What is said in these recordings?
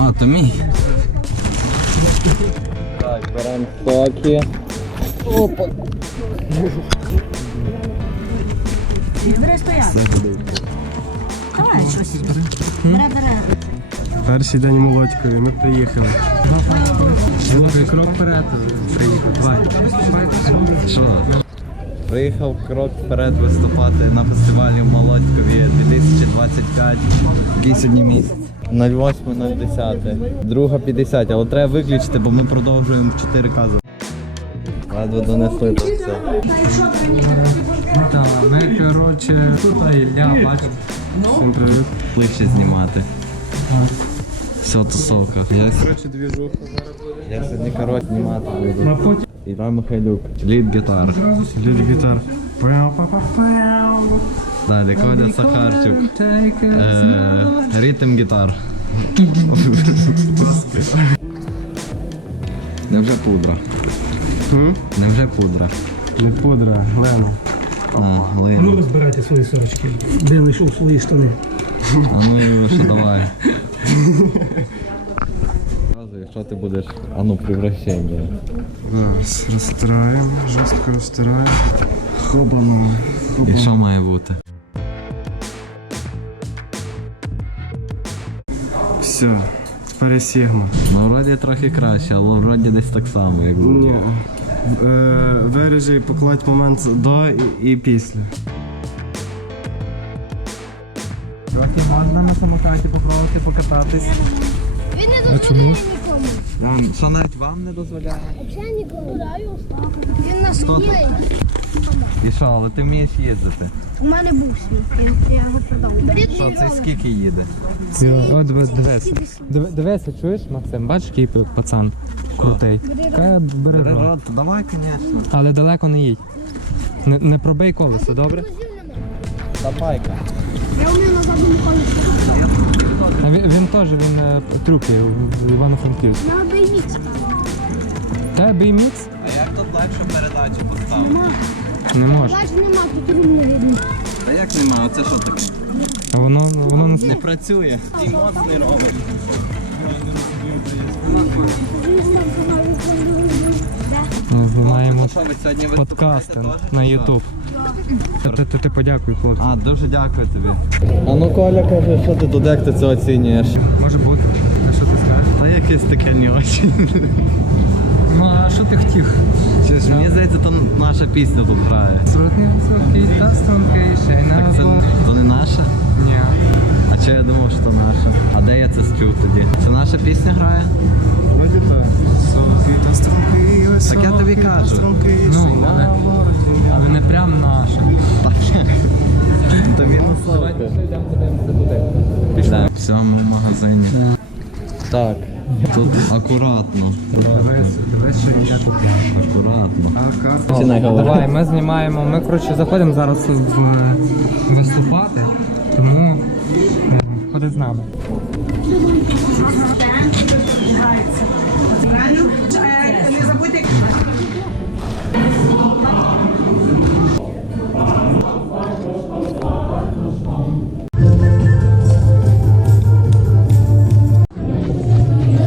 А, то мій. Так, беремо соки. Бери стояти. Все буде. Давай щось. Бере, бере. Перший день молодькові, ми приїхали. Слухай, крок вперед приїхав. Давай. Що? Приїхав крок вперед виступати на фестивалі в Молодькові 2025. Який сьогодні місяць? 08.010. Друга 50, але треба виключити, бо ми продовжуємо 4К. Ледве донесли то все. Так, ми, коротше, тут Ілля, бачиш. Всім привіт. Ближче знімати. Все, тусовка. Я, Коротше, двіжуха. я сьогодні коротше знімати буду. потім Іван Михайлюк, лід гітар. лід гітар. Пау, пау, пау, пау. Далі Коля Сахарчук. Е, Ритм гітар. Невже пудра? Невже пудра? Не пудра, Лена. А, Ну, глина. розбирайте свої сорочки. Де знайшов свої штани? А ну і що давай. Показуй, Що ти будеш? А ну, превращення. Зараз розтираємо, жорстко розтираємо. Хобано. І що має бути? Все, тепер сігма. Ну, вроді трохи краще, але вроді десь так само, як було. Ні. Е, виріжи і покладь момент до і, і після. Трохи можна на самокаті попробувати покататись. Він не дозволяє. Вам- Що навіть вам не дозволяє? Взагалі нікому. Він нас Хто вміє. І що, але ти вмієш їздити? У мене був свій. Я, я його продав. Беріть Що це ролик. скільки їде? От дивись, дивись. Диви- Дивися, чуєш, Максим? Бачиш, який пацан крутий. Каже, бери рот. Давай, звісно. Але далеко не їдь. Не, не пробий колесо, добре? Давай-ка. Я вмію назад ніколи. А він, він теж він е, трюки в Івано-Франківську. Беймікс. Тебе і мікс? А як тут далі передачу поставити? Нема. Не може. Бач, нема, тут не видно. Та як нема, оце що таке? А воно, воно не Не працює. І моцний робить. Ми знімаємо Що ви сьогодні подкасти теж? на YouTube. Ти, ти, ти подякуй, хлопці. А, дуже дякую тобі. А ну Коля каже, що ти тут як ти це оцінюєш? Може бути. Та якесь таке не очень. Ну а що ти хотів? Чи ж мені здається, то наша пісня тут грає. Срутний високий та стрункий, ще й Так це то не наша? Ні. А чи я думав, що то наша? А де я це чув тоді? Це наша пісня грає? Вроді та стрункий, Так я тобі кажу. Ну, але- Але не прям наша. То мінусовка. Так, в цьому магазині. Так. Тут акуратно. Дивись, дивись, що я. Акуратно. Давай, ми знімаємо. Ми коротше заходимо зараз в виступати, тому е, ходи з нами.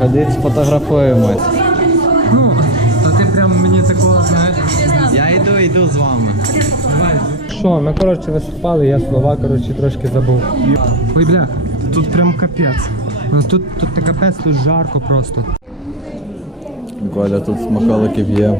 Ходіть, сфотографуємось. Ну, то ти прям мені такого знаєш. Я йду, йду з вами. Що, ми коротше виступали, я слова коротше трошки забув. Ой, бля. Тут прям капець. Ну тут, тут така пес, тут жарко просто. Коля тут смаколиків є.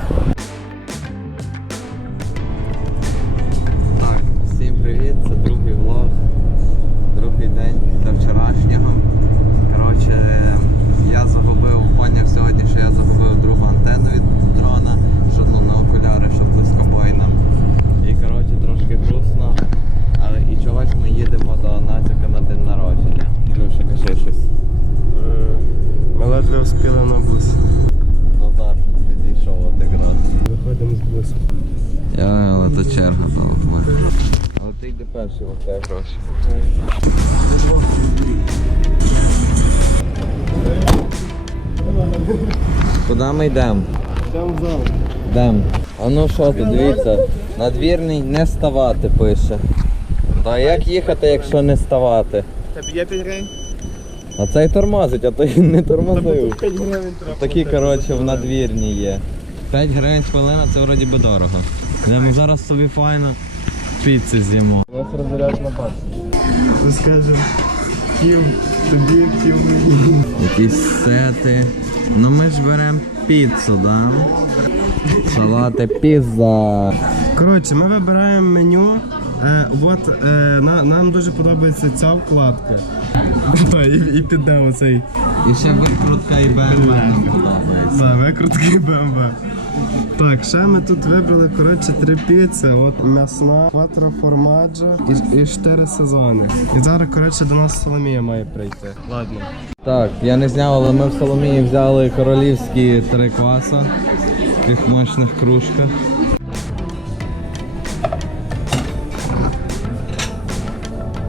то черга довго. Але ти йди перший, от гроші. Куди ми йдемо? Йдемо в зал. Йдемо. А ну що тут, дивіться, надвірний не ставати пише. Та як їхати, якщо не ставати? Тобі є 5 гривень? А цей тормозить, а той не тормозив. 5 гривень треба. Такі, коротше, в надвірні є. 5 гривень хвилина це вроді би дорого. Йдемо зараз собі файно піци з'їмо. Нас розряд на пас. Ми скажемо, ким тобі, ким мені. Якісь сети. Ну ми ж беремо піцу, да? Салати пізza. Коротше, ми вибираємо меню. Е, от, е, на, нам дуже подобається ця вкладка. Та, і, і піде оцей. І ще викрутка і БМВ нам подобається. Да, викрутки БМВ. Так, ще ми тут вибрали коротше три піци. От м'ясна, кватро формаджо і, і чотири сезони. І зараз, коротше, до нас Соломія має прийти. Ладно. Так, я не зняв, але ми в Соломії взяли королівські три кваса в таких мощних кружках.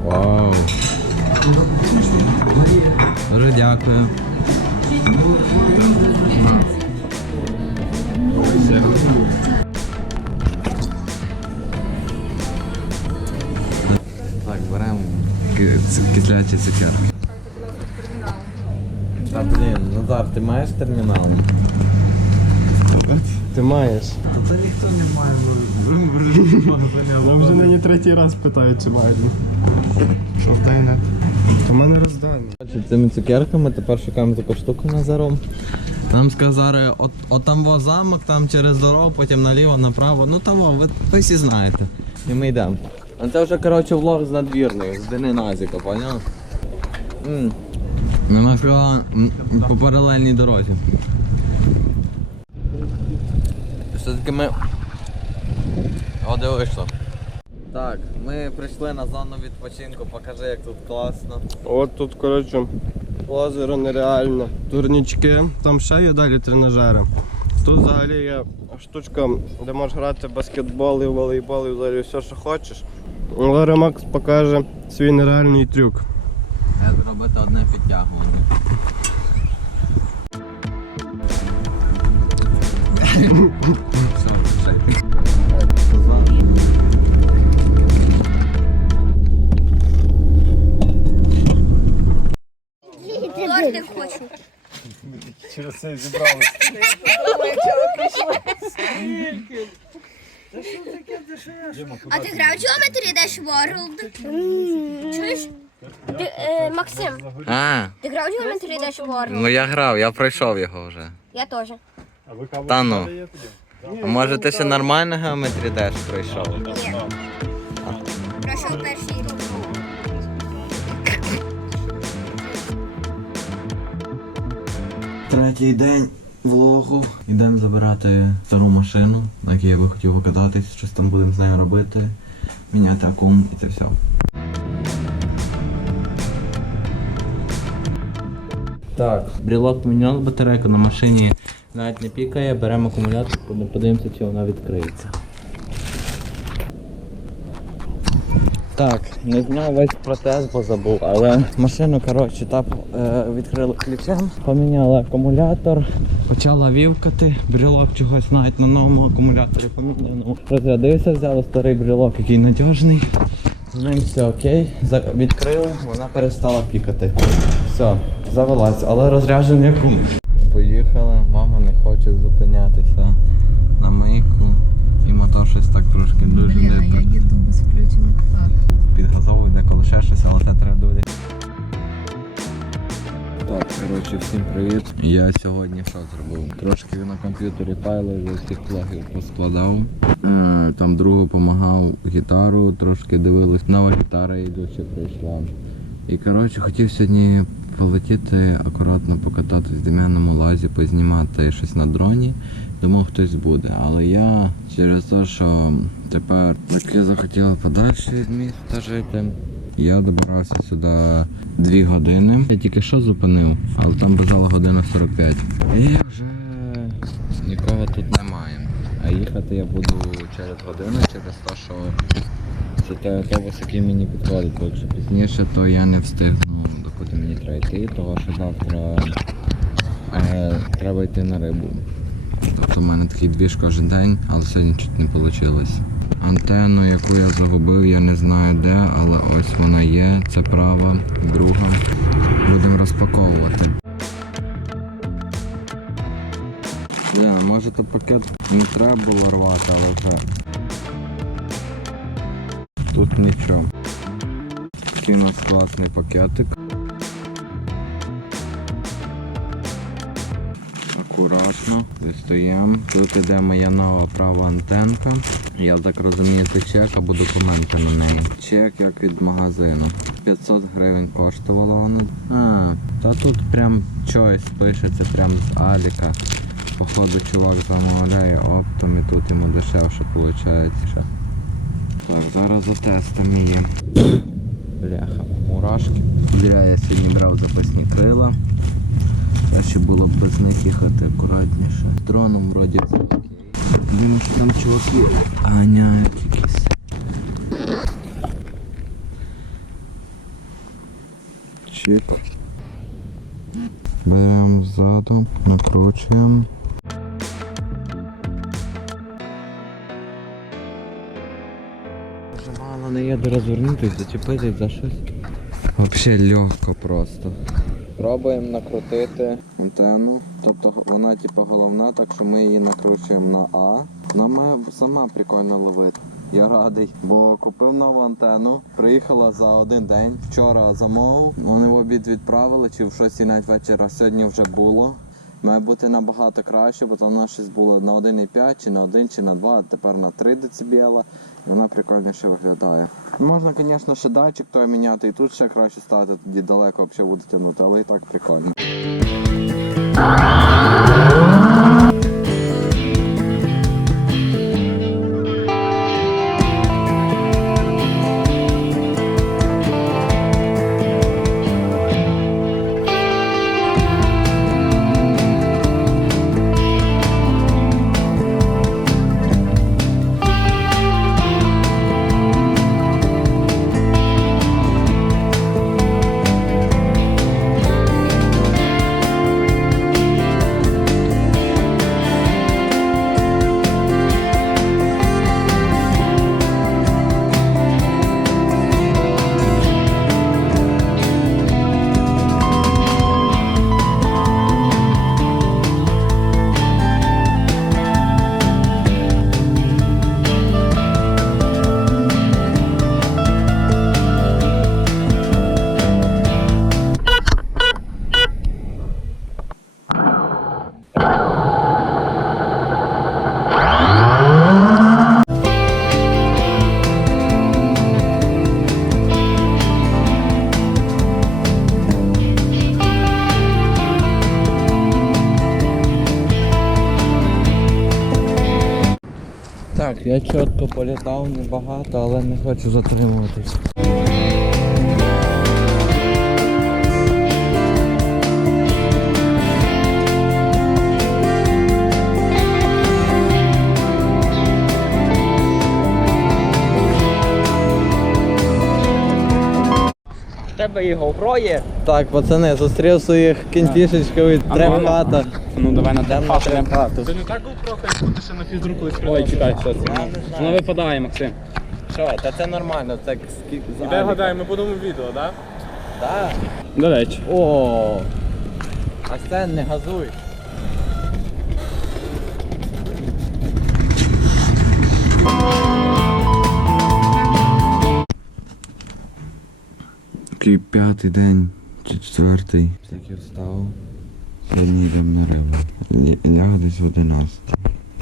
Вау. Дуже дякую. 15 секунд. Та блін, Назар, ти маєш термінал? Ти маєш? Та це ніхто не має, ну, Нам вже нині третій раз питають, чи мають. Що в Дайнет? То мене роздайно. Цими цукерками тепер шукаємо таку штуку Назаром. Нам сказали, от, от там во замок, там через дорогу, потім наліво, направо. Ну там во, ви, ви всі знаєте. І ми йдемо. А це вже коротше влог з надвірною, з Дени Назіка, поняв? М. Вона по паралельній дорозі. Все-таки ми. О, вийшло. Так, ми прийшли на зону відпочинку, покажи як тут класно. От тут, коротше, озеро нереально. Турнічки, там ще є далі тренажери. Тут взагалі є штучка, де можеш грати баскетбол і волейбол, і взагалі все, що хочеш. Але Макс покаже свій нереальний трюк. Як зробити одне підтягування. Все, все. Тортик хочу. А ти грав Geometry Dash World? Чуєш? Ти, е, Максим, А, ти грав Geometry Dash World? ну я грав, я пройшов його вже. Я теж. Та ну. А може ти ще нормально геометрі Dash пройшов? Ні. Пройшов перший рік. Третій день влогу. Йдемо забирати стару машину, на якій я би хотів покататись, щось там будемо з нею робити, міняти акум і це все. Так, брілок поміняли батарейку на машині навіть не пікає, беремо акумулятор, подивимося, чи вона відкриється. Так, не зняв весь протез, бо забув, але машину, коротше, так е, відкрили ключем, поміняли акумулятор, почала вівкати, брілок чогось навіть на новому акумуляторі поміняному. Розрядився, взяли старий брілок, який надіжний. З ним все окей. Відкрили, вона перестала пікати. Все, завелась, але розряджений кум. Поїхали, мама не хоче зупинятися на мийку. І мотор щось так трошки дуже не коротше, всім привіт. Я сьогодні що зробив? Трошки на комп'ютері файли з усіх плагів поскладав. Е, Там другу допомагав гітару, трошки дивились. Нова гітара йдуча прийшла. І коротше хотів сьогодні полетіти акуратно покататись в Дем'яному лазі, познімати щось на дроні. Думав, хтось буде. Але я через те, що тепер таки захотіли подальше від міста жити. Я добирався сюди дві години. Я тільки що зупинив, але там бажала година 45. І вже нікого тут немає. А їхати я буду через годину, через те, що це той автобус, який мені підходить. Бо якщо пізніше, то я не встигну, докуди мені треба йти, того що завтра е, треба йти на рибу. Тобто в мене такий двіж кожен день, але сьогодні чуть не вийшло. Антенну, яку я загубив, я не знаю де, але ось вона є. Це права, друга. Будемо розпаковувати. Блін, може то пакет не треба було рвати, але вже. Тут нічого. Такий у нас класний пакетик. Акуратно дістаємо. Тут іде моя нова права антенка. Я так розумію, це чек або документи на неї. Чек як від магазину. 500 гривень коштувала вона. А, та тут прям choice пишеться прям з Аліка. Походу чувак замовляє оптом і тут йому дешевше виходить. Так, зараз за тестом її. Бляха, мурашки. Зря я сьогодні брав запасні крила. Краще було б без них їхати акуратніше. З дроном вроді все окей. Що там чуваки ганяють якісь. Чик. Беремо ззаду, накручуємо. Мало не є де розвернутися, зачепитись за щось. Взагалі легко просто. Пробуємо накрутити антенну. Тобто вона типу головна, так що ми її накручуємо на А. Вона має сама прикольно ловити. Я радий, бо купив нову антенну, приїхала за один день. Вчора замовив, вони в обід відправили, чи в 6 навіть вечора сьогодні вже було. Має бути набагато краще, бо там у нас щось було на 1,5, чи на 1, чи на 2, а тепер на 3 дБ. Вона прикольніше виглядає. Можна, звісно, ще датчик той міняти, і тут ще краще стати, тоді далеко взагалі буде тягнути, але і так прикольно. Так, я чітко політав небагато, але не хочу затримуватись. Тебе і GoPro є. Так, пацани, зустрів своїх кінфішечкових трем хата. Ну давай на хату. Це не так GoPro, хай буде ще на фізру колись Ой, чекай, що це? Воно випадає, Максим. Що, та це нормально, це скільки Де гадаємо, ми будемо відео, так? Так. До речі. О. А це не газуй. Такий п'ятий день чи четвертий. Тільки встав. Сьогодні йдемо на рибу. Ляг десь в 11.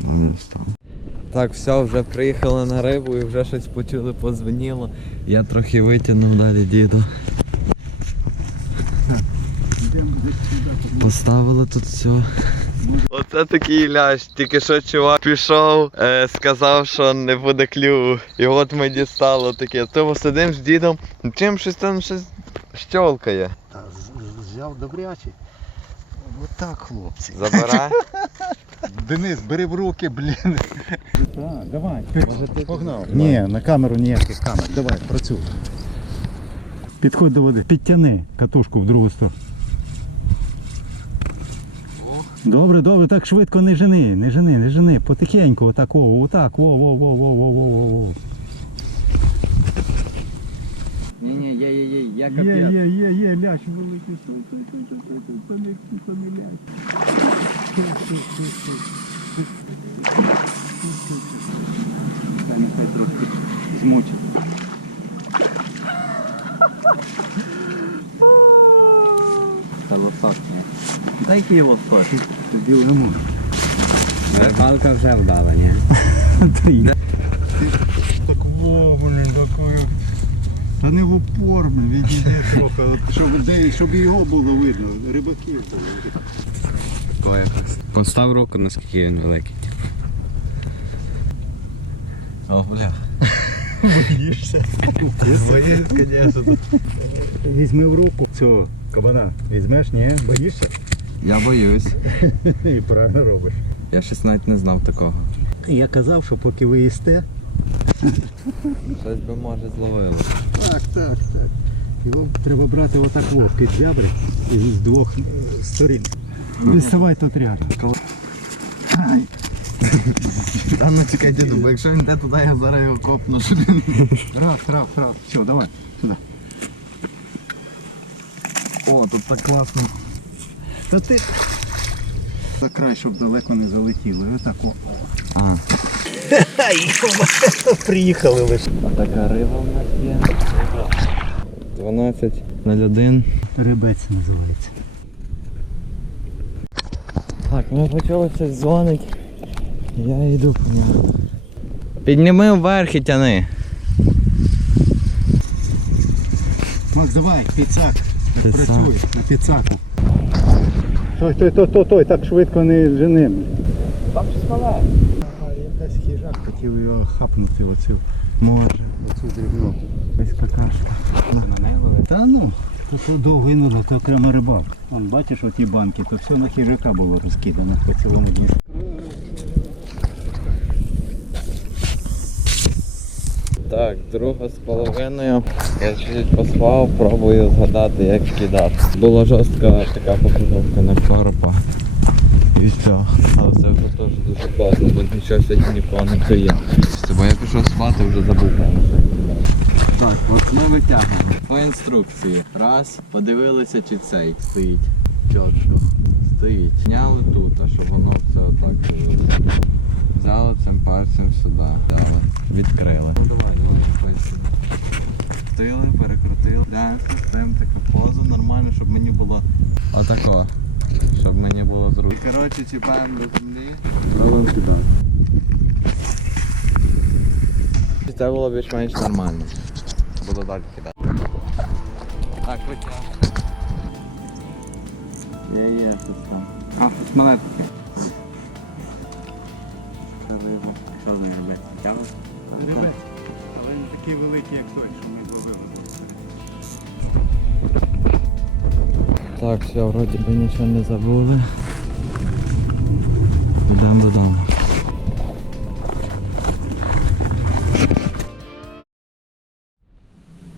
Але встав. Так, все, вже приїхали на рибу і вже щось почули, позвоніло. Я трохи витягнув далі діду. Поставили тут все. Оце такий лящ, тільки що чувак пішов, е, сказав, що не буде клюву. І от ми дістало таке. То сидимо з дідом, чим щось там щось щолкає. Взяв добрячий. Отак, хлопці. Забирай. Денис, бери в руки, блін. Так, давай. Погнав. Ні, на камеру ніяких камер. Давай, працюй. Підходь до води. Підтяни катушку в другу сторону. Добре, добре, так швидко не жени, не жени, не жени. Потихеньку, отак, о, отак, во, во, во, во, во, во, во, во. Ні, ні, є, є, є, я Є, є, є, є, лящ великий, стой, стой, стой, стой, стой, стой, то не, то не лящ. Стой, стой, стой, стой. Хай нехай трохи змучить. Це лосок, ні. Дай який лосок. Тобі лимон. Палка вже вдала, ні? Так во, блін, такою. Та не в упор, блін, відійди трохи, от, щоб, де, щоб його було видно, рибаків було. Постав руку, наскільки він великий. О, бля. Боїшся? Боюсь, звісно. Візьми в руку цього кабана. Візьмеш, ні? Боїшся? Я боюсь. І правильно робиш. Я щось навіть не знав такого. Я казав, що поки ви їсте. Щось би може зловило. Так, так, так. Його треба брати отак під зябри і з двох е, сторін. Виставай тут рядом. Ай. Та ну чекай, діду, бо якщо він йде туди, я зараз його копну. Раз, раз, раз. Все, давай. Сюди. О, тут так класно. Та ти. За край, щоб далеко не залетіло. І Отак о. А, Приїхали лише. а така риба в нас є. 12 01. Рибець називається. Так, ми почали щось дзвонить. Я йду по нього. Підніми вверх і тяни. Макс, давай, підсак. Працюй на підсаку. Той, той, той, той, той, так швидко не женим. Там щось мале. Якась хижак хотів його хапнути оцю, Може. оцю дрібну. Ось какашка. Та ну, то, то довго і нудно, то окрема рибалка. Вон, бачиш оті банки, то все на хижака було розкидано по цілому дні. Так, друга з половиною. Я чуть поспав, пробую згадати, як кидати. Була жорстка така покидовка на коропа. І все. Але це вже теж дуже класно, бо нічого сьогодні нікого не клює. Бо я пішов спати, вже забув що. Так, от ми витягуємо. По інструкції. Раз, подивилися, чи цей стоїть. Чітко. Стоїть. Зняли тут, а щоб воно все отак дивилося. Взяли цим пальцем сюди. Взяли. Відкрили. Ну давай, давай, сюди. Крутили, перекрутили. Гляньте, стоїмо таку позу нормально, щоб мені було отако. Щоб мені було зручно. І коротше чіпаємо до землі. Пробуємо кидати. Це було більш-менш нормально. Буду далі кидати. Так, витягуємо. Є, є, тут там. А, тут мале таке. Риба. Що з нею робити? Тягнути? Рибець. Але не такий великий, як той, що ми зловили. Так, все, вроді би нічого не забули. Йдемо додому.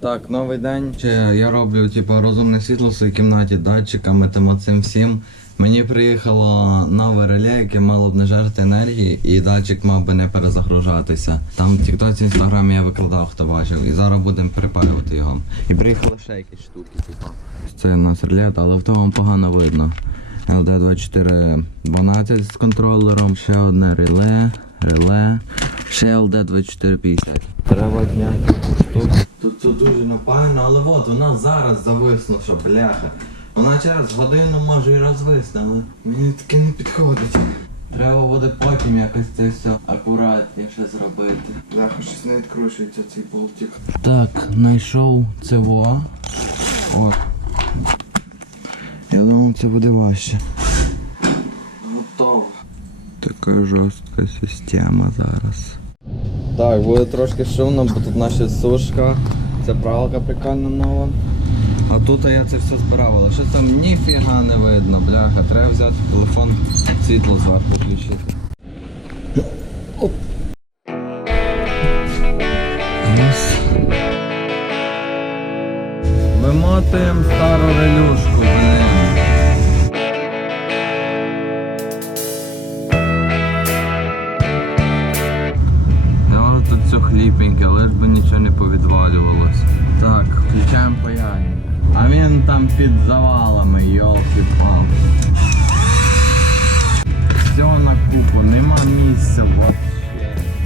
Так, новий день. Я роблю типу, розумне світло в своїй кімнаті датчиками там цим всім. Мені приїхало нове реле, яке мало б не жерти енергії, і датчик мав би не перезагружатися. Там в Тіктоці, інстаграмі я викладав, хто бачив, і зараз будемо перепалювати його. І приїхали ще якісь штуки, типу. Це у нас реле, але в того погано видно. LD2412 з контролером, ще одне реле, реле, ще LD2450. Треба штуку. Тут це дуже напально, але от вона зараз зависнувша, бляха. Вона через годину може і розвисне, але мені таке не підходить. Треба буде потім якось це все акуратніше зробити. Бляха, щось не відкручується цей болтик. Так, знайшов цього. От. Я думав, це буде важче. Готово. Така жорстка система зараз. Так, буде трошки шумно, бо тут наша сушка. Це пралка прикольна нова. А тут я це все збирав, але що там ніфіга не видно, бляха. Треба взяти телефон, світло зверху включити. Вимотуємо стару релюшку, він там під завалами, йолки пал Все на купу, нема місця вообще.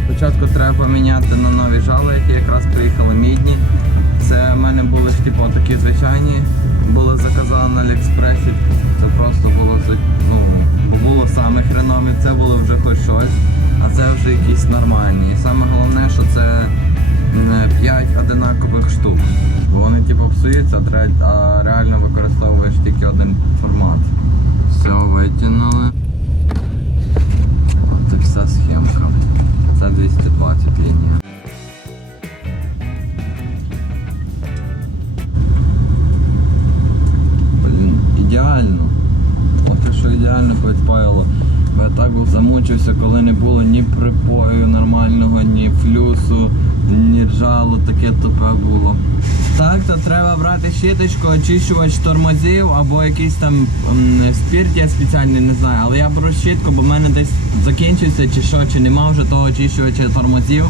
Спочатку треба поміняти на нові жали, які якраз приїхали мідні. Це в мене були типу такі звичайні, були заказали на Аліекспресі. Це просто було ну, бо було саме хренові, це було вже хоч щось, а це вже якісь нормальні. І саме головне, що це 5 одинакових штук. Бо вони типу псуються, а реально використовуєш тільки один формат. Все, витягнули. Це вся схемка. Це 220 лінія. Блін, ідеально. От що ідеально підпаяло. Бо я так замучився, коли не було ні припою нормального, ні флюсу, ні джалу, таке тупе було. Так, то треба брати щіточку, очищувач тормозів або якийсь там м, спірт я спеціальний не знаю, але я беру щітку, бо в мене десь закінчився чи що, чи нема вже того очищувача тормозів.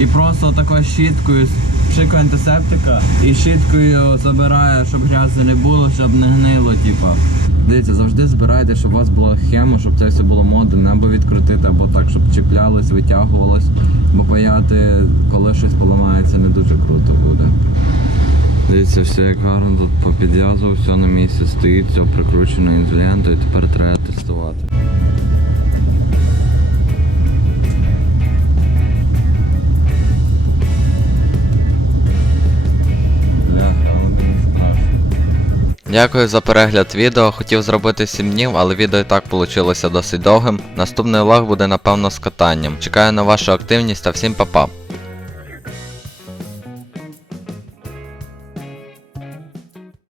І просто такою щіткою пшикаю антисептика і щіткою забираю, щоб грязи не було, щоб не гнило, типа. Дивіться, завжди збирайте, щоб у вас була схема, щоб це все було модне, або відкрутити, або так, щоб чіплялось, витягувалось. Бо паяти, коли щось поламається, не дуже круто буде. Дивіться, все як гарно тут попідв'язував, все на місці стоїть, все прикручено ізолентою, тепер треба тестувати. Дякую за перегляд відео. Хотів зробити 7 днів, але відео і так вийшло досить довгим. Наступний влог буде напевно з катанням. Чекаю на вашу активність та всім па-па.